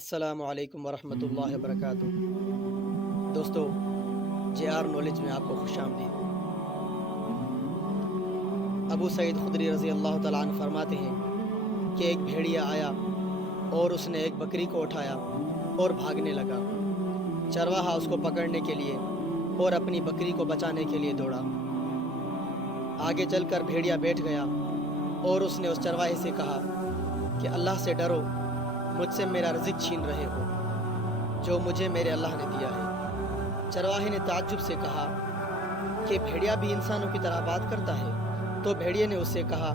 السلام علیکم ورحمۃ اللہ وبرکاتہ۔ دوستو، جے آر نالج میں آپ کو خوش آمدید۔ ابو سعید خدری رضی اللہ تعالیٰ عنہ فرماتے ہیں کہ ایک بھیڑیا آیا اور اس نے ایک بکری کو اٹھایا اور بھاگنے لگا۔ چرواہا اس کو پکڑنے کے لیے اور اپنی بکری کو بچانے کے لیے دوڑا۔ آگے چل کر بھیڑیا بیٹھ گیا اور اس نے اس چرواہے سے کہا کہ اللہ سے ڈرو، مجھ سے میرا رزق چھین رہے ہو جو مجھے میرے اللہ نے دیا ہے۔ چرواہے نے تعجب سے کہا کہ بھیڑیا بھی انسانوں کی طرح بات کرتا ہے؟ تو بھیڑیے نے اس سے کہا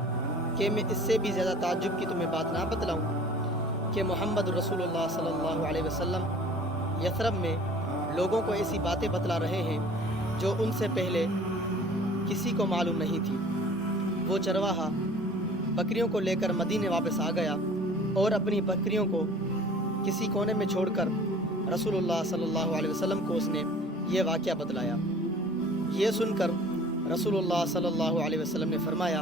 کہ میں اس سے بھی زیادہ تعجب کی تمہیں بات نہ بتلاؤں کہ محمد رسول اللہ صلی اللہ علیہ وسلم یثرب میں لوگوں کو ایسی باتیں بتلا رہے ہیں جو ان سے پہلے کسی کو معلوم نہیں تھی۔ وہ چرواہا بکریوں کو لے کر مدینے واپس آ گیا اور اپنی بکریوں کو کسی کونے میں چھوڑ کر رسول اللہ صلی اللہ علیہ وسلم کو اس نے یہ واقعہ بتلایا۔ یہ سن کر رسول اللہ صلی اللہ علیہ وسلم نے فرمایا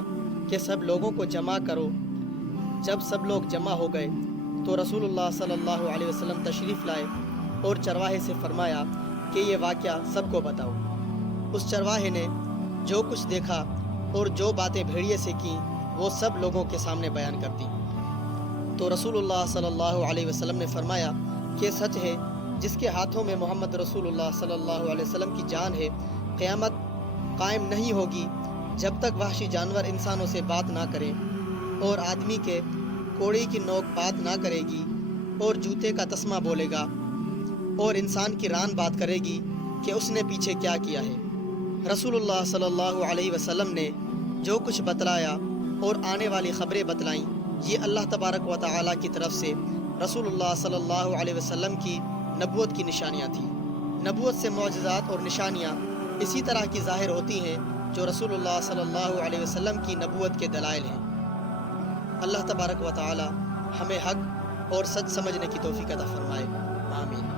کہ سب لوگوں کو جمع کرو۔ جب سب لوگ جمع ہو گئے تو رسول اللہ صلی اللہ علیہ وسلم تشریف لائے اور چرواہے سے فرمایا کہ یہ واقعہ سب کو بتاؤ۔ اس چرواہے نے جو کچھ دیکھا اور جو باتیں بھیڑیے سے کی وہ سب لوگوں کے سامنے بیان کر دی۔ تو رسول اللہ صلی اللہ علیہ وسلم نے فرمایا کہ سچ ہے جس کے ہاتھوں میں محمد رسول اللہ صلی اللہ علیہ وسلم کی جان ہے، قیامت قائم نہیں ہوگی جب تک وحشی جانور انسانوں سے بات نہ کرے اور آدمی کے کوڑی کی نوک بات نہ کرے گی اور جوتے کا تسمہ بولے گا اور انسان کی ران بات کرے گی کہ اس نے پیچھے کیا کیا ہے۔ رسول اللہ صلی اللہ علیہ وسلم نے جو کچھ بتلایا اور آنے والی خبریں بتلائیں، یہ اللہ تبارک و تعالیٰ کی طرف سے رسول اللہ صلی اللہ علیہ وسلم کی نبوت کی نشانیاں تھیں۔ نبوت سے معجزات اور نشانیاں اسی طرح کی ظاہر ہوتی ہیں جو رسول اللہ صلی اللہ علیہ وسلم کی نبوت کے دلائل ہیں۔ اللہ تبارک و تعالیٰ ہمیں حق اور سچ سمجھنے کی توفیق عطا فرمائے، آمین۔